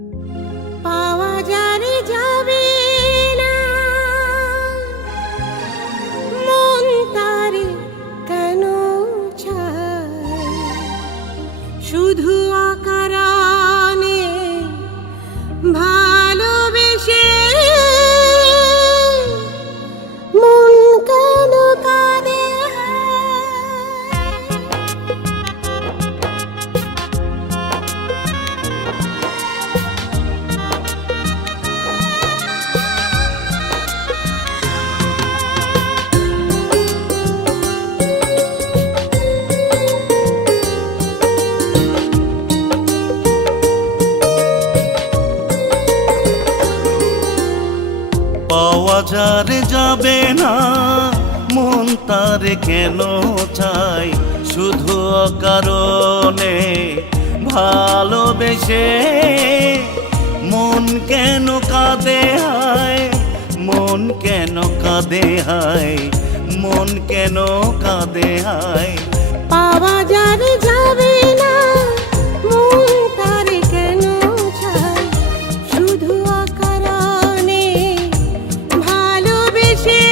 পাওয়া যারে যাবে না, মন তারে কেন চায়, শুধু অকারণে ভালোবেসে মন কেন কাঁদে। পাওয়া যারে যাবে না, মন তারে কেন চাই, শুধু অকারণে ভালোবেসে মন কেন কাঁদে হায়, মন কেন কাঁদে হায়, মন কেন কাঁদে হায়। পাওয়া যারে যাবে না, মন তারে কেন চায়, শুধু অকারণে ভালোবেসে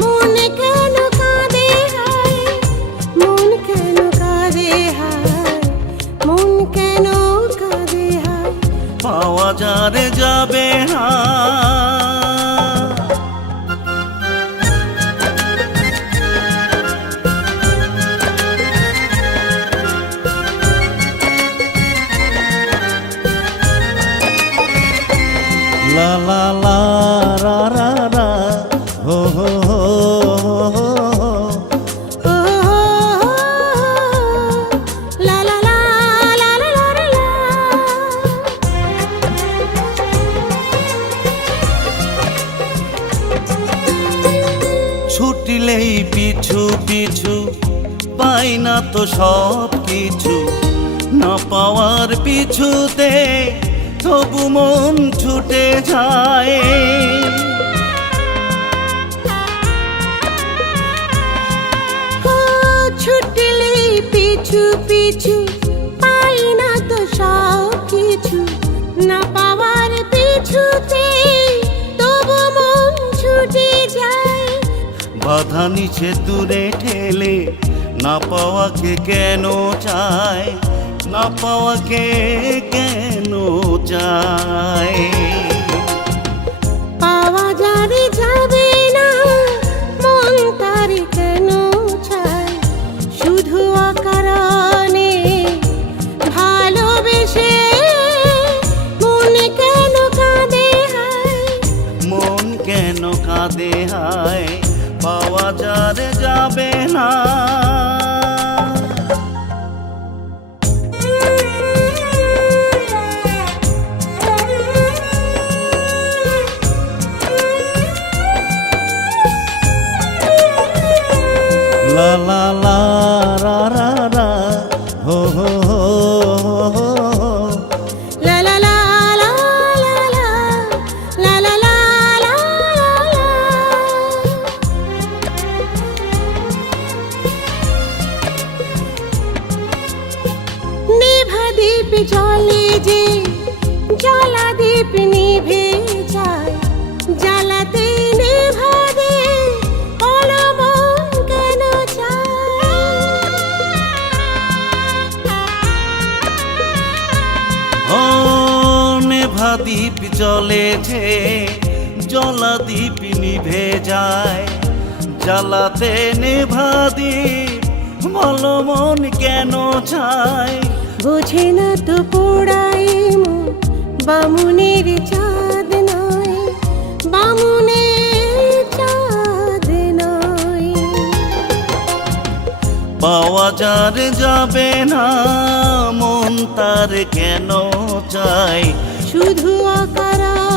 মন কেন কাঁদে হায়, মন কেন কাঁদে হায়, মন কেন কাঁদে হায়। পাওয়া যারে যাবে না। লা লা লা রা রা রা হো হো হো হো হো। ও লা লা লা লা লা লা লা। ছুটিলেই পিছু পিছু পাই না তো সব কিছু, না পাওয়ার পিছুতে তবু মন ছুটে যায়। ও ছুটলে পিছু পিছু পাই না তো সব কিছু, না পাওয়ার পিছুতে তবু মন ছুটে যায়। বাধা নিচে দূরে ঠেলে না পাওয়াকে কেন চায়, না পাওয়াকে কেন চায়। পাওয়া যারে যাবে না, মন তারে কেন চায়, শুধু অকারণে ভালোবেসে মন কেন কাঁদে হায়, মন কেন কাঁদে হায়। পাওয়া যারে যাবে না। লা লা লা রা রা রা হো হো হো হো হো। লা লা লা লা লা লা লা লা লা লা লা। নিভা দ্বীপ জলে যে জ্বালা দ্বীপ নিভে যায়, জ্বালাতে নিভা দে অলমন কেন চায়। ও নেভা দ্বীপ জলে যে জলা দ্বীপ নিভে যায়, জ্বালাতে নেভা দ্বীপ বলো মন কেন চায়। বোঝে না তো পোড়াই মন বামুনের চাঁদ নয়, বামুনের চাঁদ নয়। পাওয়া যারে যাবে না, মন তার কেন চায়, শুধু অকারণে